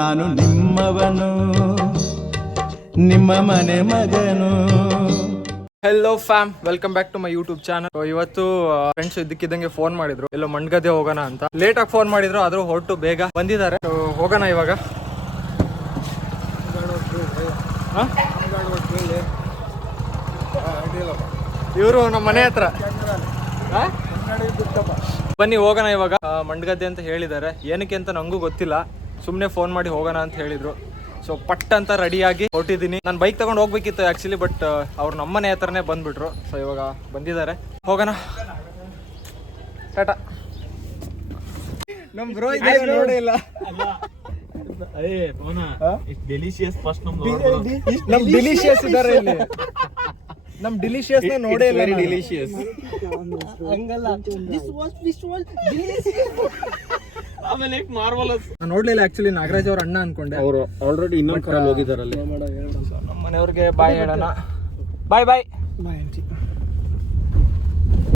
ನಾನು ನಿಮ್ಮವನು, ನಿಮ್ಮ ಮನೆ ಮಗನು. Hello fam, welcome back to my YouTube channel. ಇವತ್ತು ಫ್ರೆಂಡ್ಸ್ ಇದ್ದಕ್ಕಿದ್ದಂಗೆ ಫೋನ್ ಮಾಡಿದ್ರು, ಎಲ್ಲೋ ಮಂಡ್ಗದ್ದೆ ಹೋಗೋಣ ಅಂತ. ಲೇಟ್ ಆಗಿ ಫೋನ್ ಮಾಡಿದ್ರು, ಆದ್ರೂ ಹೊರಟು ಬೇಗ ಬಂದಿದ್ದಾರೆ. ಹೋಗೋಣ ಇವಾಗ. ಇವರು ನಮ್ಮ ಮನೆ ಹತ್ರ. ಬನ್ನಿ ಹೋಗೋಣ ಇವಾಗ. ಮಂಡ್ಗದ್ದೆ ಅಂತ ಹೇಳಿದ್ದಾರೆ, ಏನಕ್ಕೆ ಅಂತ ನಂಗೂ ಗೊತ್ತಿಲ್ಲ. ಸುಮ್ಮನೆ ಫೋನ್ ಮಾಡಿ ಹೋಗೋಣ ಅಂತ ಹೇಳಿದ್ರು. ಸೊ ಪಟ್ ಅಂತ ರೆಡಿಯಾಗಿ ಹೊರಟಿದ್ದೀನಿ. ನಾನು ಬೈಕ್ ತಗೊಂಡು ಹೋಗ್ಬೇಕಿತ್ತು ಆ್ಯಕ್ಚುಲಿ, ಬಟ್ ಅವ್ರು ನಮ್ಮನೆ ಹತ್ರನೇ ಬಂದ್ಬಿಟ್ರು. ಸೊ ಇವಾಗ ಬಂದಿದ್ದಾರೆ, ಹೋಗೋಣ. ಟಾಟಾ. ನಮ್ಮ ಬ್ರೋ ಇದೆ ನೋಡೇ ಇಲ್ಲ. ಡೆಲಿಷಿಯಸ್ ಫಸ್ಟ್ ನಮ್ ಡಿಲಿಷಿಯಸ್ ಇದಾರೆ ಇಲ್ಲಿ. ನಮ್ ಡಿಲಿಷಿಯಸ್ ನ ನೋಡೇ ಇಲ್ಲ. ಡೆಲಿಷಿಯಸ್ ಹಂಗಲ್ಲ, ಆಮೇಲೆ ಮಾರ್ವಲಸ್ ನಾನು ನೋಡ್ಲಿಲ್ಲ ಆಕ್ಚುಲಿ. ನಾಗರಾಜ್ ಅವ್ರ ಅಣ್ಣ ಅನ್ಕೊಂಡೆ. ಅವರು ಆಲ್ರೆಡಿ ಇನ್ನೊಂದು ಕಾರಲ್ಲಿ ಹೋಗಿದಾರಲ್ಲಿ. ನಮ್ಮ ಮನೆಯವ್ರಿಗೆ ಬಾಯ್ ಹೇಳೋಣ. ಬಾಯ್ ಬಾಯ್.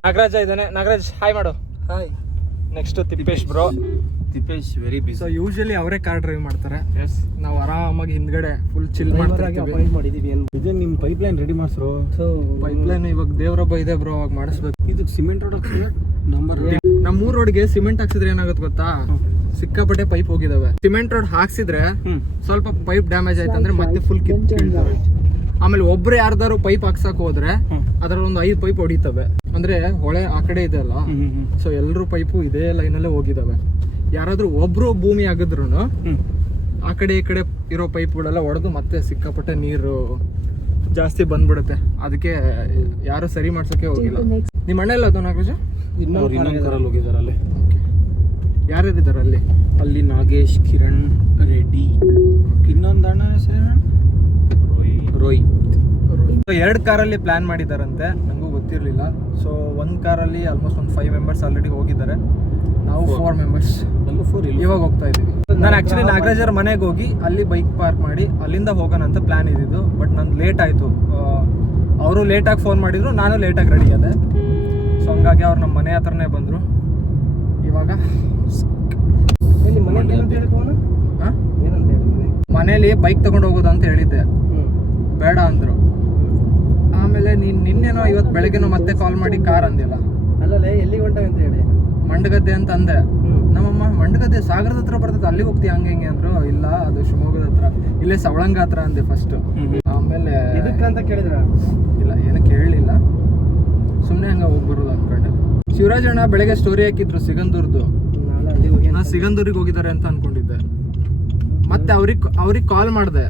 ನಾಗರಾಜ ಇದ್ದಾನೆ. ನಾಗರಾಜ್ ಹಾಯ್ ಮಾಡು. Hi. Next Tippesh bro. Tippesh very busy. So usually ಅವರೇ ಕಾರ್ ಡ್ರೈವ್ ಮಾಡ್ತಾರೆ. ನಾವು ಆರಾಮಾಗಿ ಹಿಂದ್ಗಡೆ ಫುಲ್ ಚಿಲ್ ಮಾಡ್ತೀವಿ. ಇದೇ ನಿಮ್ ಪೈಪ್ ಲೈನ್ ರೆಡಿ ಮಾಡ್ಸ್ರು. ಪೈಪ್ ಲೈನ್ ಇವಾಗ ದೇವ್ರೊಬ್ಬ ಇದೆ ಬ್ರೋ, ಅವಾಗ ಮಾಡಿಸ್ಬೇಕು. ಇದು ಸಿಮೆಂಟ್ ರೋಡ್ ನಂಬರ್. ನಮ್ಮ ಊರ್ ರೋಡ್ಗೆ ಸಿಮೆಂಟ್ ಹಾಕ್ಸಿದ್ರೆ ಏನಾಗುತ್ತೆ ಗೊತ್ತಾ, ಸಿಕ್ಕಾಪಟ್ಟೆ ಪೈಪ್ ಹೋಗಿದಾವೆ. ಸಿಮೆಂಟ್ ರೋಡ್ ಹಾಕ್ಸಿದ್ರೆ ಸ್ವಲ್ಪ ಪೈಪ್ ಡ್ಯಾಮೇಜ್ ಆಯ್ತು ಅಂದ್ರೆ ಮತ್ತೆ ಫುಲ್ ಕಿತ್ತವೆ. ಆಮೇಲೆ ಒಬ್ರು ಯಾರ್ದಾರು ಪೈಪ್ ಹಾಕ್ಸಕ್ ಹೋದ್ರೆ ಅದ್ರ ಒಂದು 5 ಪೈಪ್ ಹೊಡಿತವೆ. ಅಂದ್ರೆ ಹೊಳೆ ಆ ಕಡೆ ಇದೆ ಅಲ್ಲ, ಸೊ ಎಲ್ರು ಪೈಪು ಇದೇ ಲೈನಲ್ಲೇ ಹೋಗಿದಾವೆ. ಯಾರಾದ್ರೂ ಒಬ್ರು ಭೂಮಿ ಆಗಿದ್ರು ಆ ಕಡೆ ಈ ಕಡೆ ಇರೋ ಪೈಪ್ಗಳೆಲ್ಲ ಹೊಡೆದು ಮತ್ತೆ ಸಿಕ್ಕಾಪಟ್ಟೆ ನೀರು ಜಾಸ್ತಿ ಬಂದ್ಬಿಡುತ್ತೆ. ಅದಕ್ಕೆ ಯಾರು ಸರಿ ಮಾಡ್ಸಕ್ಕೆ ಹೋಗಿಲ್ಲ. ನಿಮ್ಮ ಅಣ್ಣ ಎಲ್ಲ ಅದು ನಾಗರಾಜ ಇನ್ನೊಂದು ಕಾರಲ್ಲಿ ಹೋಗಿದಾರಲ್ಲಿ. ಯಾರ್ಯಾರಿದ್ದಾರೆ ಅಲ್ಲಿ? ಅಲ್ಲಿ ನಾಗೇಶ್, ಕಿರಣ್, ರೆಡ್ಡಿ, ಇನ್ನೊಂದು ಅಣ್ಣ ಹೆಸರು ರೋಹಿತ್. 2 ಕಾರಲ್ಲಿ ಪ್ಲಾನ್ ಮಾಡಿದಾರಂತೆ, ನನಗೂ ಗೊತ್ತಿರಲಿಲ್ಲ. ಸೊ 1 ಕಾರಲ್ಲಿ ಆಲ್ಮೋಸ್ಟ್ ಒಂದು 5 ಮೆಂಬರ್ಸ್ ಆಲ್ರೆಡಿ ಹೋಗಿದ್ದಾರೆ. ನಾವು 4 ಮೆಂಬರ್ಸ್ ಇವಾಗ ಹೋಗ್ತಾ ಇದ್ದೀವಿ. ನಾನು ಆ್ಯಕ್ಚುಲಿ ನಾಗರಾಜರ ಮನೆಗೆ ಹೋಗಿ ಅಲ್ಲಿ ಬೈಕ್ ಪಾರ್ಕ್ ಮಾಡಿ ಅಲ್ಲಿಂದ ಹೋಗೋಣ ಅಂತ ಪ್ಲ್ಯಾನ್ ಇದ್ದಿದ್ದು. ಬಟ್ ನಂದು ಲೇಟ್ ಆಯಿತು. ಅವರು ಲೇಟಾಗಿ ಫೋನ್ ಮಾಡಿದ್ರು, ನಾನು ಲೇಟಾಗಿ ರೆಡಿ ಆದೆ. ಸೊ ಹಂಗಾಗಿ ಅವ್ರು ನಮ್ಮ ಮನೆ ಹತ್ರನೇ ಬಂದರು. ಇವಾಗ ಮನೇಲಿ ಬೈಕ್ ತಗೊಂಡು ಹೋಗೋದು ಅಂತ ಹೇಳಿದ್ದೆ, ಬೇಡ ಅಂದರು. ಆಮೇಲೆ ನೀನು ನಿನ್ನೆನೋ ಇವತ್ತು ಬೆಳಗ್ಗೆನೋ ಮತ್ತೆ ಕಾಲ್ ಮಾಡಿ ಕಾರ್ ಅಂದಿಲ್ಲ. ಅಲ್ಲೇ ಎಲ್ಲಿಗೆ ಹೊಂಟಾಗ ಅಂತ ಹೇಳಿ ಮಂಡ್ಗದ್ದೆ ಅಂತ ಅಂದೆ. ನಮ್ಮಮ್ಮ ಮಂಡ್ಗದ್ದೆ ಸಾಗರದ ಹತ್ರ ಬರ್ತದೆ, ಅಲ್ಲಿಗೆ ಹೋಗ್ತೀವಿ ಹಂಗೆ ಹಿಂಗೆ ಅಂದ್ರು. ಇಲ್ಲ, ಅದು ಶಿವಮೊಗ್ಗದ ಹತ್ರ, ಇಲ್ಲೇ ಸವಳಂಗ ಹತ್ರ ಅಂದೆ ಫಸ್ಟ್. ಆಮೇಲೆ ಇದಕ್ಕಂತ ಕೇಳಿದ್ರ? ಇಲ್ಲ, ಏನು ಕೇಳಲಿಲ್ಲ, ಸುಮ್ಮನೆ ಹಂಗೆ ಹೋಗಿ ಬರೋದು ಅನ್ಕೊಂಡೆ. ಶಿವರಾಜ್ ಅಣ್ಣ ಬೆಳಗ್ಗೆ ಸ್ಟೋರಿ ಹಾಕಿದ್ರು ಸಿಗಂದೂರ್ದು. ನಾನು ಸಿಗಂದೂರಿಗೆ ಹೋಗಿದ್ದಾರೆ ಅಂತ ಅನ್ಕೊಂಡಿದ್ದೆ. ಮತ್ತೆ ಅವ್ರಿಗೆ ಕಾಲ್ ಮಾಡಿದೆ.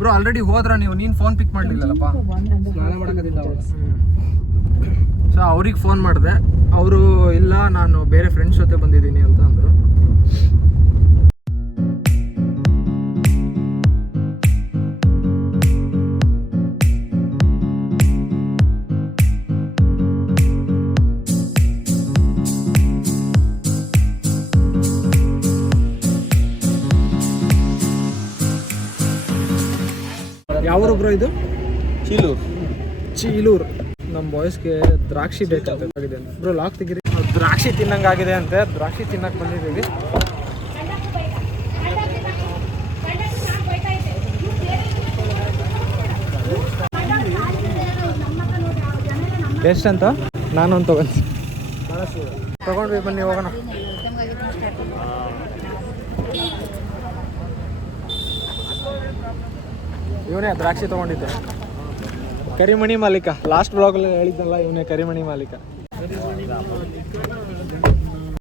ಬ್ರೋ ಆಲ್ರೆಡಿ ಹೋದ್ರ ನೀವು? ನೀನು ಫೋನ್ ಪಿಕ್ ಮಾಡಲಿಲ್ಲಲ್ಲಪ್ಪ. ಸ್ನಾನ ಮಾಡಕತ್ತಿದ್ದ. ಸೊ ಅವ್ರಿಗೆ ಫೋನ್ ಮಾಡಿದೆ. ಅವರು ಇಲ್ಲ, ನಾನು ಬೇರೆ ಫ್ರೆಂಡ್ಸ್ ಜೊತೆ ಬಂದಿದ್ದೀನಿ ಅಂತ ಅಂದರು. ಯಾವ ಬ್ರೋ ಇದು? ಚೀಲೂರು. ನಮ್ಮ ಬಾಯ್ಸ್ಗೆ ದ್ರಾಕ್ಷಿ ಬೇಕಾಗಿದೆ ಅಂತ. ಬ್ರೋ ಲಾಕ್ ತೆಗೀರಿ. ದ್ರಾಕ್ಷಿ ತಿನ್ನಂಗಾಗಿದೆ ಅಂತೆ, ದ್ರಾಕ್ಷಿ ತಿನ್ನಕ್ಕೆ ಬಂದಿದ್ದೀವಿ. ಎಷ್ಟಂತ? ನಾನೊಂದು ತಗೊಂಡ್ವಿ. ಬನ್ನಿ ಹೋಗೋಣ. ಇವನೇ ದ್ರಾಕ್ಷಿ ತೊಗೊಂಡಿದ್ದೆ. ಕರಿಮಣಿ ಮಾಲೀಕ. ಲಾಸ್ಟ್ ಬ್ಲಾಗಲ್ಲಿ ಹೇಳಿದ್ದಲ್ಲ, ಇವನೇ ಕರಿಮಣಿ ಮಾಲೀಕ.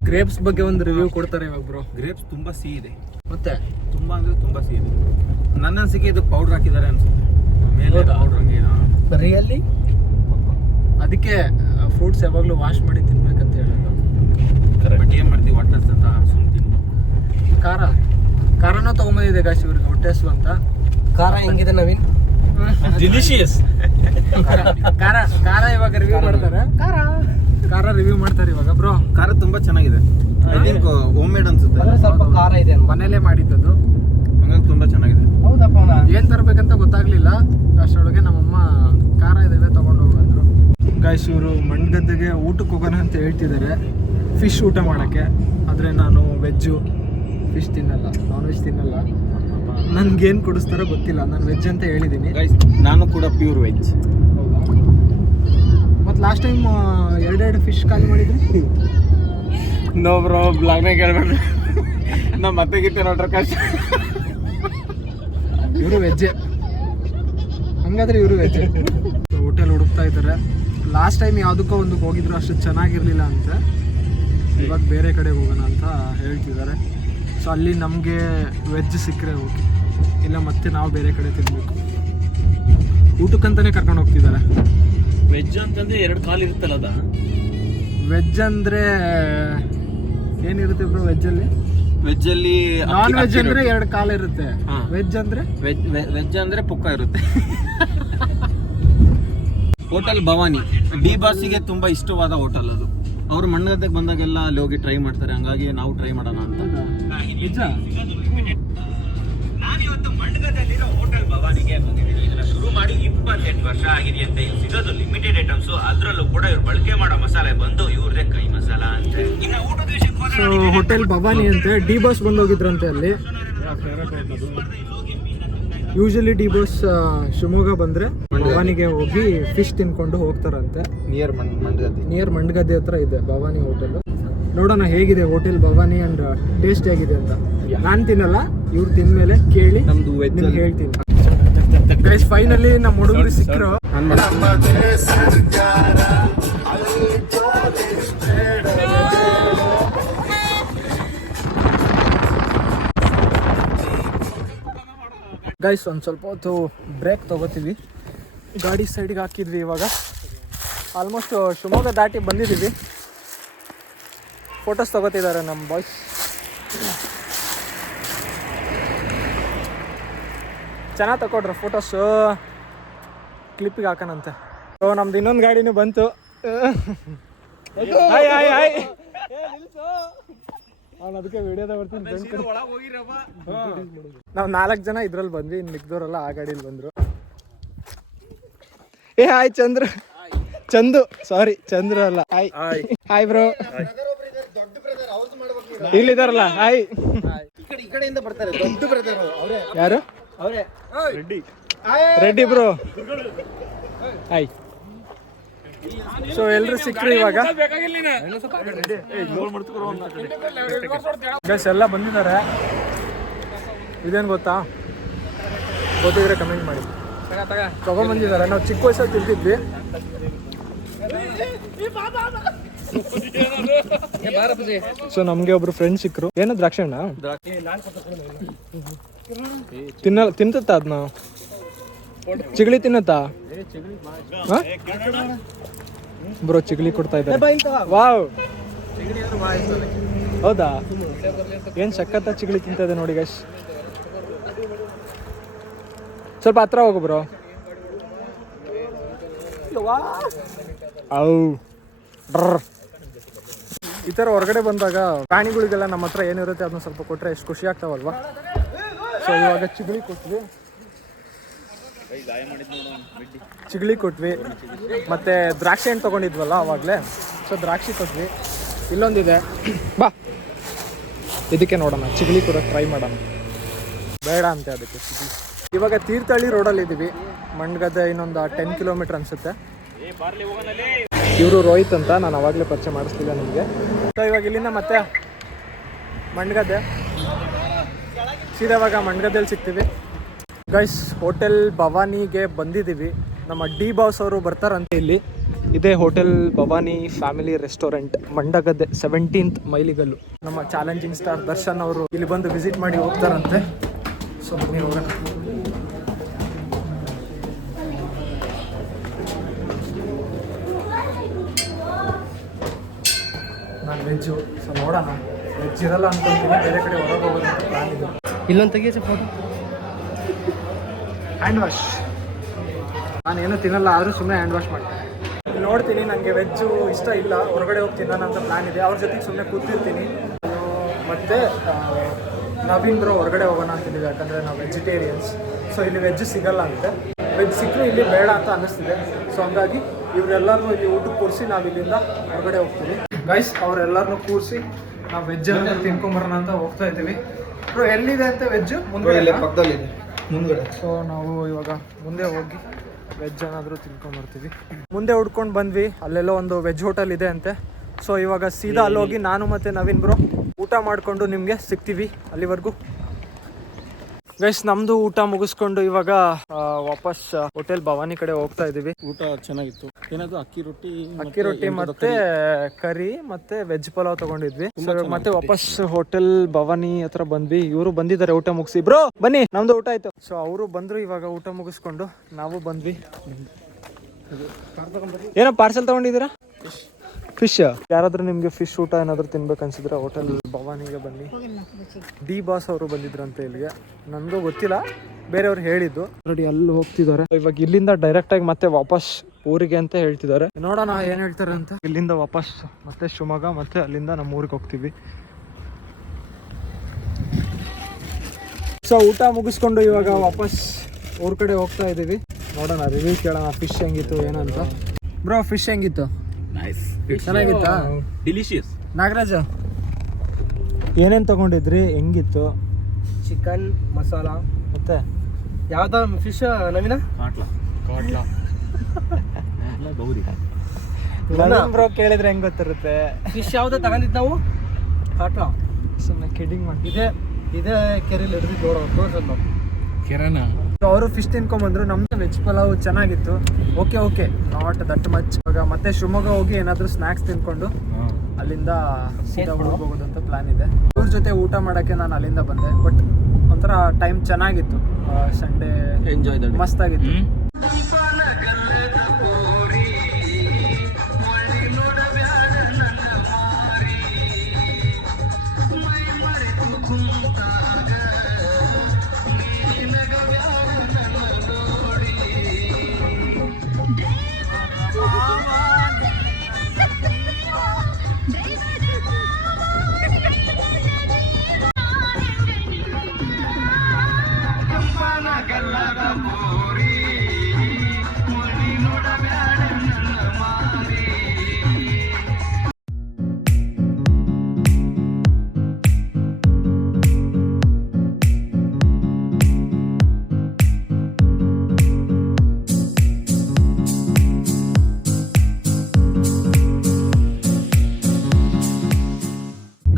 ಗ್ರೇಪ್ಸ್ ಬಗ್ಗೆ ಒಂದು ರಿವ್ಯೂ ಕೊಡ್ತಾರೆ ಇವಾಗ ಬ್ರೋ. ಗ್ರೇಪ್ಸ್ ತುಂಬಾ ಸಿಹಿ ಇದೆ, ಮತ್ತೆ ತುಂಬಾ ಅಂದ್ರೆ ತುಂಬಾ ಸಿಹಿ ಇದೆ. ನನ್ನ ಅನಿಸಿಕೆ ಇದು ಪೌಡರ್ ಹಾಕಿದ್ದಾರೆ ಅನ್ಸುತ್ತೆ ಮೇಲೆ. ಪೌಡರ್ ರಿಯಲ್ಲಿ ಅದಕ್ಕೆ ಫ್ರೂಟ್ಸ್ ಯಾವಾಗಲೂ ವಾಶ್ ಮಾಡಿ ತಿನ್ಬೇಕಂತ ಹೇಳೋದು. ಬಟ್ ಏನ್ ಮಾಡ್ತೀವಿ, ಹೊಟ್ಟೆ ಹಸ್ತಂತ ಸುಮ್ಮನೆ ತಿನ್ನು. ಖಾರನೂ ತೊಗೊಂಬಂದಿದೆ ಗಾಶ್ ಇವ್ರಿಗೆ ಹೊಟ್ಟೆ ಹಸು ಅಂತ. ಖಾರ ಹೆಂಗಿದೆ ನವೀನ್? ಡಿಲಿಷಿಯಸ್. ಖಾರ ಇವಾಗ ರಿವ್ಯೂ ಮಾಡ್ತಾರೆ. ಖಾರ ರಿವ್ಯೂ ಮಾಡ್ತಾರೆ ಇವಾಗ ಬ್ರೋ. ಖಾರ ತುಂಬಾ ಚೆನ್ನಾಗಿದೆ. ಐ ಥಿಂಕ್ ಹೋಮ್ ಮೇಡ್ ಅನ್ಸುತ್ತೆ. ಸ್ವಲ್ಪ ಖಾರ ಇದೆ, ಮನೇಲೆ ಮಾಡಿದ್ದದು. ಹಂಗಾಗಿ ತುಂಬಾ ಚೆನ್ನಾಗಿದೆ. ಹೌದಪ್ಪ. ಏನ್ ತರಬೇಕಂತ ಗೊತ್ತಾಗ್ಲಿಲ್ಲ, ಅಷ್ಟರೊಳಗೆ ನಮ್ಮಮ್ಮ ಖಾರ ಇದಾವೆ ತಗೊಂಡು ಹೋಗಂದ್ರು. ಗಾಯ್ಸ್ ಇವರು ಮಂಡ್ಗದ್ದೆಗೆ ಊಟಕ್ಕೆ ಹೋಗೋಣ ಅಂತ ಹೇಳ್ತಿದ್ದಾರೆ, ಫಿಶ್ ಊಟ ಮಾಡೋಕ್ಕೆ. ಆದರೆ ನಾನು ವೆಜ್ಜು, ಫಿಶ್ ತಿನ್ನಲ್ಲ, ನಾನ್ ವೆಜ್ ತಿನ್ನಲ್ಲ. ನನ್ಗೇನು ಕೊಡಿಸ್ತಾರೋ ಗೊತ್ತಿಲ್ಲ, ನಾನು ವೆಜ್ ಅಂತ ಹೇಳಿದ್ದೀನಿ. ಗೈಸ್ ನಾನು ಕೂಡ ಪ್ಯೂರ್ ವೆಜ್. ಮತ್ತು ಲಾಸ್ಟ್ ಟೈಮ್ ಎರಡೆರಡು ಫಿಶ್ ಖಾಲಿ ಮಾಡಿದ್ರಿ. ನೋ ಬ್ರೋ, ಬ್ಲಾಗ್ನಾಗ ಹೇಳ್ಬೇಡ್ರಿ. ನಮ್ಮ ಮತ್ತೆ ಗಿಟ್ಟೆ ನೋಡ್ರ ಕಷ್ಟ. ಇವರು ವೆಜ್ಜೆ, ಹಂಗಾದ್ರೆ ಇವರು ವೆಜ್ಜೆ. ಹೋಟೆಲ್ ಹುಡುಕ್ತಾ ಇದ್ದಾರೆ. ಲಾಸ್ಟ್ ಟೈಮ್ ಯಾವುದಕ್ಕೋ ಒಂದಕ್ಕೆ ಹೋಗಿದ್ರು, ಅಷ್ಟು ಚೆನ್ನಾಗಿರಲಿಲ್ಲ ಅಂತ. ಇವಾಗ ಬೇರೆ ಕಡೆ ಹೋಗೋಣ ಅಂತ ಹೇಳ್ತಿದ್ದಾರೆ. ಸೊ ಅಲ್ಲಿ ನಮಗೆ ವೆಜ್ ಸಿಕ್ಕರೆ ಓಕೆ, ಇಲ್ಲ ಮತ್ತೆ ನಾವು ಬೇರೆ ಕಡೆ ತಿನ್ನಬೇಕು. ಊಟಕ್ಕಂತಲೇ ಕರ್ಕೊಂಡು ಹೋಗ್ತಿದ್ದಾರೆ. ವೆಜ್ ಅಂತಂದ್ರೆ 2 ಕಾಲು ಇರುತ್ತಲ್ಲ ಅದ? ವೆಜ್ ಅಂದರೆ ಏನಿರುತ್ತೆ ಬ್ರೋ ವೆಜ್ಜಲ್ಲಿ? ವೆಜ್ಜಲ್ಲಿ ನಾನ್ ವೆಜ್ ಅಂದರೆ 2 ಕಾಲು ಇರುತ್ತೆ. ಹಾ. ವೆಜ್ ಅಂದರೆ ವೆಜ್ ಅಂದ್ರೆ ಪುಕ್ಕ ಇರುತ್ತೆ. ಹೋಟೆಲ್ ಭವಾನಿ ಡಿ ಬಾಸಿಗೆ ತುಂಬಾ ಇಷ್ಟವಾದ ಹೋಟೆಲ್ ಅದು. ಅವರು ಮಣ್ಣಗದ್ದೆಗೆ ಬಂದಾಗೆಲ್ಲ ಅಲ್ಲಿ ಹೋಗಿ ಟ್ರೈ ಮಾಡ್ತಾರೆ, ಹಂಗಾಗಿ ನಾವು ಟ್ರೈ ಮಾಡೋಣ ಅಂತ. ನಿಜ? ನಾನಿವತ್ತು ಮಂಡಗದಲ್ಲಿರೋ ಹೋಟೆಲ್ ಭವಾನಿಗೆ ಬಂದಿದ್ದೀನಿ. ಇದನ್ನ ಶುರು ಮಾಡಿ 28 ವರ್ಷ ಆಗಿದೆಯಂತೆ. ಇವ್ರು ಸಿಗೋದು ಲಿಮಿಟೆಡ್ ಐಟಮ್ಸ್, ಅದ್ರಲ್ಲೂ ಕೂಡ ಇವ್ರು ಬಳಕೆ ಮಾಡೋ ಮಸಾಲೆ ಬಂದು ಇವ್ರದೇ ಕೈ ಮಸಾಲ ಅಂತೆ. ಇನ್ನು ಊಟದ ವಿಷಯಕ್ಕೆ ಸೊ ಹೋಟೆಲ್ ಭವಾನಿ ಅಂತೆ. ಡಿ ಬಾಸ್ ಬಂದು ಹೋಗಿದ್ರಂತೆ ಅಲ್ಲಿ. ಯೂಶಲಿ ಡಿ ಬಾಸ್ ಶಿವಮೊಗ್ಗ ಬಂದರೆ ಭವಾನಿಗೆ ಹೋಗಿ ಫಿಶ್ ತಿನ್ಕೊಂಡು ಹೋಗ್ತಾರಂತೆ. ನಿಯರ್ ಮಂಡಗದ್ದೆ. ನಿಯರ್ ಮಂಡಗದ್ದೆ ಹತ್ರ ಇದೆ ಭವಾನಿ ಹೋಟೆಲ್. ನೋಡೋಣ ಹೇಗಿದೆ ಹೋಟೆಲ್ ಭವಾನಿ ಅಂಡ್ ಟೇಸ್ಟ್ ಹೇಗಿದೆ ಅಂತ. ನಾನು ತಿನ್ನಲ್ಲ, ಇವ್ರು ತಿಂದ್ಮೇಲೆ ಕೇಳಿ ನಮ್ದು ವೆಜ್ ನಿಮ್ಗೆ ಹೇಳ್ತೀನಿ. ಗೈಸ್ ಫೈನಲಿ ನಮ್ಮ ಹುಡುಗರು ಸಿಕ್ಕರು. ಗೈಸ್ ಒಂದು ಸ್ವಲ್ಪ ಹೊತ್ತು ಬ್ರೇಕ್ ತೊಗೋತೀವಿ. ಗಾಡಿ ಸೈಡ್ಗೆ ಹಾಕಿದ್ವಿ. ಇವಾಗ ಆಲ್ಮೋಸ್ಟ್ ಶಿವಮೊಗ್ಗ ದಾಟಿ ಬಂದಿದ್ದೀವಿ. ಫೋಟೋಸ್ ತೊಗೋತಿದ್ದಾರೆ ನಮ್ಮ ಬಾಯ್ಸ್. ಚೆನ್ನಾಗಿ ತಗೊಡ್ರು ಫೋಟೋಸು, ಕ್ಲಿಪ್ಪಿಗೆ ಹಾಕೋಣಂತೆ. ಸೊ ನಮ್ದು ಇನ್ನೊಂದು ಗಾಡಿನೂ ಬಂತು. ಅವ್ನು ಅದಕ್ಕೆ ವಿಡಿಯೋದ ಬರ್ತೀನಿ. ನಾವು 4 ಜನ ಇದ್ರಲ್ಲಿ ಬಂದ್ವಿ, ಇನ್ನು ಮಿಕ್ದವರೆಲ್ಲ ಆ ಗಾಡೀಲಿ ಬಂದರು. ಹಾಯ್ ಚಂದು, ಸಾರಿ ಚಂದ್ರು ಅಲ್ಲ. Hi bro. ಇಲ್ಲಿದಾರಲ್ಲ, ಹಾಯ್. ಈ ಕಡೆಯಿಂದ ಬರ್ತಾರೆ ದೊಡ್ಡ ಬ್ರದರ್. ಯಾರು? ಅವರೇ ರೆಡ್ಡಿ ಬ್ರೋ. ಹಾಯ್. ಸೊ ಎಲ್ಲರೂ ಸಿಕ್ಕರು ಇವಾಗ. ಗೈಸ್ ಎಲ್ಲ ಬಂದಿದ್ದಾರೆ. ಇದೇನು ಗೊತ್ತಾ? ಗೊತ್ತಿದ್ರೆ ಕಮೆಂಟ್ ಮಾಡಿ. ತಗೊಂಬಂದಿದ್ದಾರೆ. ನಾವು ಚಿಕ್ಕ ವಯಸ್ಸಲ್ಲಿ ತಿಂತಿದ್ವಿ. ಸೊ ನಮ್ಗೆ ಒಬ್ರು ಫ್ರೆಂಡ್ ಸಿಕ್ಕರು. ಏನು ದ್ರಾಕ್ಷಿ ಹಣ್ಣ? ತಿಂತತ್ತ ಅದನ್ನ? ಚಿಗಳಿ ತಿನ್ನತ್ತಾ ಬ್ರೋ? ಚಿಗಳಿ ಕೊಡ್ತಾ ಇದ್ದಾರೆ. ವಾವ್, ಹೌದಾ? ಏನ್ ಸಖತ್ತ ಚಿಗಳಿ ತಿಂತದೆ ನೋಡಿ ಗೈಸ್. ಸ್ವಲ್ಪ ಹತ್ರ ಹೋಗು ಬ್ರೋ. ಈ ಥರ ಹೊರಗಡೆ ಬಂದಾಗ ಪ್ರಾಣಿಗಳಿಗೆಲ್ಲ ನಮ್ಮ ಹತ್ರ ಏನಿರುತ್ತೆ ಅದನ್ನ ಸ್ವಲ್ಪ ಕೊಟ್ಟರೆ ಎಷ್ಟು ಖುಷಿ ಆಗ್ತಾವಲ್ವಾ? ಸೊ ಇವಾಗ ಚಿಗಳಿ ಕೊಟ್ವಿ ಮತ್ತು ದ್ರಾಕ್ಷಿ ಹಣ್ಣು ತೊಗೊಂಡಿದ್ವಲ್ಲ ಅವಾಗಲೇ. ಸೊ ದ್ರಾಕ್ಷಿ ಕೊಟ್ವಿ. ಇಲ್ಲೊಂದಿದೆ, ಬಾ ಇದಕ್ಕೆ ನೋಡೋಣ. ಚಿಗಳಿ ಕೂಡ ಟ್ರೈ ಮಾಡೋಣ. ಬೇಡ ಅಂತೆ ಅದಕ್ಕೆ ಚಿಗಳಿ. ಇವಾಗ ತೀರ್ಥಹಳ್ಳಿ ರೋಡಲ್ಲಿ ಇದ್ದೀವಿ. ಮಂಡಗದ್ದೆ ಇನ್ನೊಂದು 10 ಕಿಲೋಮೀಟರ್ ಅನಿಸುತ್ತೆ. ಇವರು ರೋಹಿತ್ ಅಂತ, ನಾನು ಅವಾಗಲೇ ಪರಿಚಯ ಮಾಡಿಸ್ತಿಲ್ಲ ನಿಮಗೆ. ಸೊ ಇವಾಗ ಇಲ್ಲಿಂದ ಮತ್ತೆ ಮಂಡಗದ್ದೆ ಸೀದಾವಾಗ ಮಂಡಗದ್ದೆಯಲ್ಲಿ ಸಿಗ್ತೀವಿ. ಗೈಸ್ ಹೋಟೆಲ್ ಭವಾನಿಗೆ ಬಂದಿದ್ದೀವಿ. ನಮ್ಮ ಡಿ ಬಾಸ್ ಅವರು ಬರ್ತಾರಂತೆ ಇಲ್ಲಿ. ಇದೇ hotel Bhavani family restaurant, Mandagadde 17th ಮೈಲಿಗಲ್ಲು. ನಮ್ಮ ಚಾಲೆಂಜಿಂಗ್ ಸ್ಟಾರ್ ದರ್ಶನ್ ಅವರು ಇಲ್ಲಿ ಬಂದು ವಿಸಿಟ್ ಮಾಡಿ ಹೋಗ್ತಾರಂತೆ. ಸೊ ಬನ್ನಿ ಹೋಗೋಣ. ನಾನು ವೆಜ್ಜು, ಸೊ ನೋಡೋಣ. ವೆಜ್ ಇರಲ್ಲ ಅನ್ಕೊಂತೀನಿ, ಬೇರೆ ಕಡೆ ಹೊರಗೆ ಹೋಗೋದು ಅಂತ ಪ್ಲಾನ್ ಇದೆ. ಇಲ್ಲೊಂದು ತೆಗಿಯಚ್ಚ ಫೋಟೋ. Hand wash. ನಾನೇನು ತಿನ್ನಲ್ಲ, ಆದರೂ ಸುಮ್ಮನೆ ಹ್ಯಾಂಡ್ ವಾಶ್ ಮಾಡ್ತೀನಿ. ನೋಡ್ತೀನಿ, ನನಗೆ ವೆಜ್ಜು ಇಷ್ಟ ಇಲ್ಲ, ಹೊರಗಡೆ ಹೋಗಿ ತಿನ್ನೋಣ ಅಂತ ಪ್ಲ್ಯಾನ್ ಇದೆ. ಅವ್ರ ಜೊತೆಗೆ ಸುಮ್ಮನೆ ಕೂತಿರ್ತೀನಿ. ಮತ್ತು ನವೀನ್ ಬ್ರೋ ಹೊರಗಡೆ ಹೋಗೋಣ ಅಂತಿದ್ದೀವಿ, ಯಾಕಂದರೆ ನಾವು ವೆಜಿಟೇರಿಯನ್ಸ್. ಸೊ ಇಲ್ಲಿ ವೆಜ್ ಸಿಗಲ್ಲ ಅಂತೆ. ವೆಜ್ ಸಿಕ್ಕರೂ ಇಲ್ಲಿ ಬೇಡ ಅಂತ ಅನ್ನಿಸ್ತಿದೆ. ಸೊ ಹಂಗಾಗಿ ಇವರೆಲ್ಲರೂ ಇಲ್ಲಿ ಊಟಕ್ಕೆ ಕೂರಿಸಿ ನಾವು ಇಲ್ಲಿಂದ ಹೊರಗಡೆ ಹೋಗ್ತೀವಿ. ಗೈಸ್ ಅವರೆಲ್ಲರನ್ನೂ ಕೂರಿಸಿ ನಾವು ವೆಜ್ ಅಂತ ತಿನ್ಕೊಂಬರೋಣ ಅಂತ ಹೋಗ್ತಾ ಇದ್ದೀವಿ. ಬ್ರೋ ಎಲ್ಲಿದೆ ಅಂತ ವೆಜ್? ಮುಂದೆ ಪಕ್ಕದಲ್ಲಿದೆ ಮುಂದ್ಗಡೆ. ಸೊ ನಾವು ಇವಾಗ ಮುಂದೆ ಹೋಗಿ ವೆಜ್ ಏನಾದರೂ ತಿನ್ಕೊಂಬರ್ತೀವಿ. ಮುಂದೆ ಹುಡ್ಕೊಂಡು ಬಂದ್ವಿ, ಅಲ್ಲೆಲ್ಲೋ ಒಂದು ವೆಜ್ ಹೋಟೆಲ್ ಇದೆ ಅಂತೆ. ಸೊ ಇವಾಗ ಸೀದಾ ಅಲ್ಲಿ ಹೋಗಿ ನಾನು ಮತ್ತು ನವೀನ್ ಬ್ರೋ ಊಟ ಮಾಡಿಕೊಂಡು ನಿಮಗೆ ಸಿಗ್ತೀವಿ. ಅಲ್ಲಿವರೆಗೂ ಗೈಸ್ ನಮ್ಮದು ಊಟ ಮುಗಿಸ್ಕೊಂಡು ಇವಾಗ ವಾಪಸ್ ಹೋಟೆಲ್ ಭವಾನಿ ಕಡೆ ಹೋಗ್ತಾ ಇದ್ದೀವಿ. ಊಟ ಚೆನ್ನಾಗಿತ್ತು. ಏನಾದ್ರು ಅಕ್ಕಿ ರೊಟ್ಟಿ ಮತ್ತೆ ಕರಿ ಮತ್ತೆ ವೆಜ್ ಪಲಾವ್ ತಗೊಂಡಿದ್ವಿ. ಸೊ ಮತ್ತೆ ವಾಪಸ್ ಹೋಟೆಲ್ ಭವಾನಿ ಹತ್ರ ಬಂದ್ವಿ. ಇವರು ಬಂದಿದ್ದಾರೆ ಊಟ ಮುಗಿಸಿ. ಬ್ರೋ ಬನ್ನಿ, ನಮ್ದು ಊಟ ಆಯ್ತು. ಸೊ ಅವರು ಬಂದ್ರು ಇವಾಗ ಊಟ ಮುಗಿಸ್ಕೊಂಡು ನಾವು ಬಂದ್ವಿ. ಏನೋ ಪಾರ್ಸೆಲ್ ತಗೊಂಡಿದ್ದೀರಾ? ಫಿಶ್. ಯಾರಾದ್ರೂ ನಿಮ್ಗೆ ಫಿಶ್ ಊಟ ಏನಾದ್ರು ತಿನ್ಬೇಕು ಅನ್ಸಿದ್ರೆ ಹೋಟೆಲ್ ಭವಾನಿಗೆ ಬನ್ನಿ. ಡಿ ಬಾಸ್ ಅವರು ಬಂದಿದ್ರಂತೆ ಇಲ್ಲಿಗೆ, ನನಗೂ ಗೊತ್ತಿಲ್ಲ, ಬೇರೆಯವ್ರು ಹೇಳಿದ್ದು. ನೋಡಿ ಅಲ್ಲಿ ಹೋಗ್ತಿದ್ದಾರೆ ಇವಾಗ. ಇಲ್ಲಿಂದ ಡೈರೆಕ್ಟ್ ಆಗಿ ಮತ್ತೆ ವಾಪಸ್ ಊರಿಗೆ ಅಂತ ಹೇಳ್ತಿದ್ದಾರೆ. ನೋಡೋಣ ಏನ್ ಹೇಳ್ತಾರೆ ಅಂತ. ಇಲ್ಲಿಂದ ವಾಪಸ್ ಮತ್ತೆ ಶಿವಮೊಗ್ಗ, ಮತ್ತೆ ಅಲ್ಲಿಂದ ನಮ್ಮ ಊರಿಗೆ ಹೋಗ್ತೀವಿ. ಸೊ ಊಟ ಮುಗಿಸ್ಕೊಂಡು ಇವಾಗ ವಾಪಸ್ ಊರ್ ಕಡೆ ಹೋಗ್ತಾ ಇದೀವಿ. ನೋಡೋಣ, ರಿವ್ಯೂ ಕೇಳೋಣ ಫಿಶ್ ಹೆಂಗಿತ್ತು ಏನಂತ. ಬ್ರೋ ಫಿಶ್ ಹೆಂಗಿತ್ತು? ಚೆನ್ನಾಗಿತ್ತಾ? ಡಿಲಿಷಿಯಸ್. ನಾಗರಾಜ ಏನೇನು ತಗೊಂಡಿದ್ರಿ, ಹೆಂಗಿತ್ತು? ಚಿಕನ್ ಮಸಾಲ ಮತ್ತೆ ಯಾವ್ದ ಫಿಶ್ ನವೀನ? ಕಾಟ್ಲಾ ಗೌರಿ. ಬ್ರೋ ಕೇಳಿದ್ರೆ ಹೆಂಗ್ ಗೊತ್ತಿರುತ್ತೆ? ಫಿಶ್ ಯಾವ್ದು ತಗೊಂಡಿದ್ ನಾವು? ಕಾಟ್ಲಾ. ಸುಮ್ಮನೆ ಕಿಡಿಂಗ್ ಮಾಡಿ. ಇದೇ ಕೆರೆಯಲ್ಲಿ ಹಿಡಿದು ತೋರ್ಸೋದು ನಾವು. ಕೆರೆನಾ? ಅವರು ಫಿಶ್ ತಿನ್ಕೊಂಬಂದ್ರು. ನಮ್ದು ವೆಜ್ ಪಲಾವ್ ಚೆನ್ನಾಗಿತ್ತು. Okay not that much. ಇವಾಗ ಮತ್ತೆ ಶಿವಮೊಗ್ಗ ಹೋಗಿ ಏನಾದ್ರು ಸ್ನಾಕ್ಸ್ ತಿನ್ಕೊಂಡು ಅಲ್ಲಿಂದ ಸೀದಾ ಊರಿಗೆ ಹೋಗೋದಂತ ಪ್ಲಾನ್ ಇದೆ. ಇವ್ರ ಜೊತೆ ಊಟ ಮಾಡಕ್ಕೆ ನಾನು ಅಲ್ಲಿಂದ ಬಂದೆ. ಬಟ್ ಒಂಥರ ಟೈಮ್ ಚೆನ್ನಾಗಿತ್ತು. ಸಂಡೇ ಎಂಜಾಯ್ ಮಸ್ತ್ ಆಗಿತ್ತು.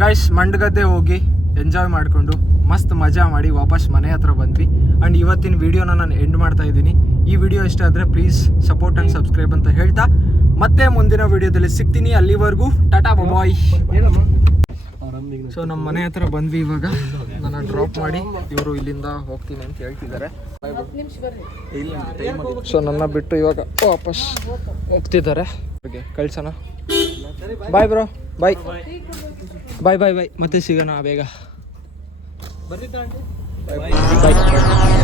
ಗೈಸ್ ಮಂಡಗದ್ದೆ ಹೋಗಿ ಎಂಜಾಯ್ ಮಾಡಿಕೊಂಡು ಮಸ್ತ್ ಮಜಾ ಮಾಡಿ ವಾಪಸ್ ಮನೆ ಹತ್ರ ಬಂದ್ವಿ. ಆ್ಯಂಡ್ ಇವತ್ತಿನ ವಿಡಿಯೋನ ನಾನು ಎಂಡ್ ಮಾಡ್ತಾ ಇದ್ದೀನಿ. ಈ ವಿಡಿಯೋ ಇಷ್ಟ ಆದರೆ ಪ್ಲೀಸ್ ಸಪೋರ್ಟ್ ಆ್ಯಂಡ್ ಸಬ್ಸ್ಕ್ರೈಬ್ ಅಂತ ಹೇಳ್ತಾ ಮತ್ತೆ ಮುಂದಿನ ವಿಡಿಯೋದಲ್ಲಿ ಸಿಗ್ತೀನಿ. ಅಲ್ಲಿವರೆಗೂ ಟಾಟಾ ಬಾಯ್. ಸೊ ನಮ್ಮ ಮನೆ ಹತ್ರ ಬಂದ್ವಿ. ಇವಾಗ ನನ್ನ ಡ್ರಾಪ್ ಮಾಡಿ ಇವರು ಇಲ್ಲಿಂದ ಹೋಗ್ತೀನಿ ಅಂತ ಹೇಳ್ತಿದ್ದಾರೆ. ಸೊ ನನ್ನ ಬಿಟ್ಟು ಇವಾಗ ವಾಪಸ್ ಹೋಗ್ತಿದ್ದಾರೆ. ಕಳ್ಸೋಣ. Bye bro. Bye bye bye bye. ಮತ್ತೆ ಸಿಗೋಣ ಬೇಗ. ಬಾಯ್ ಬಾಯ್.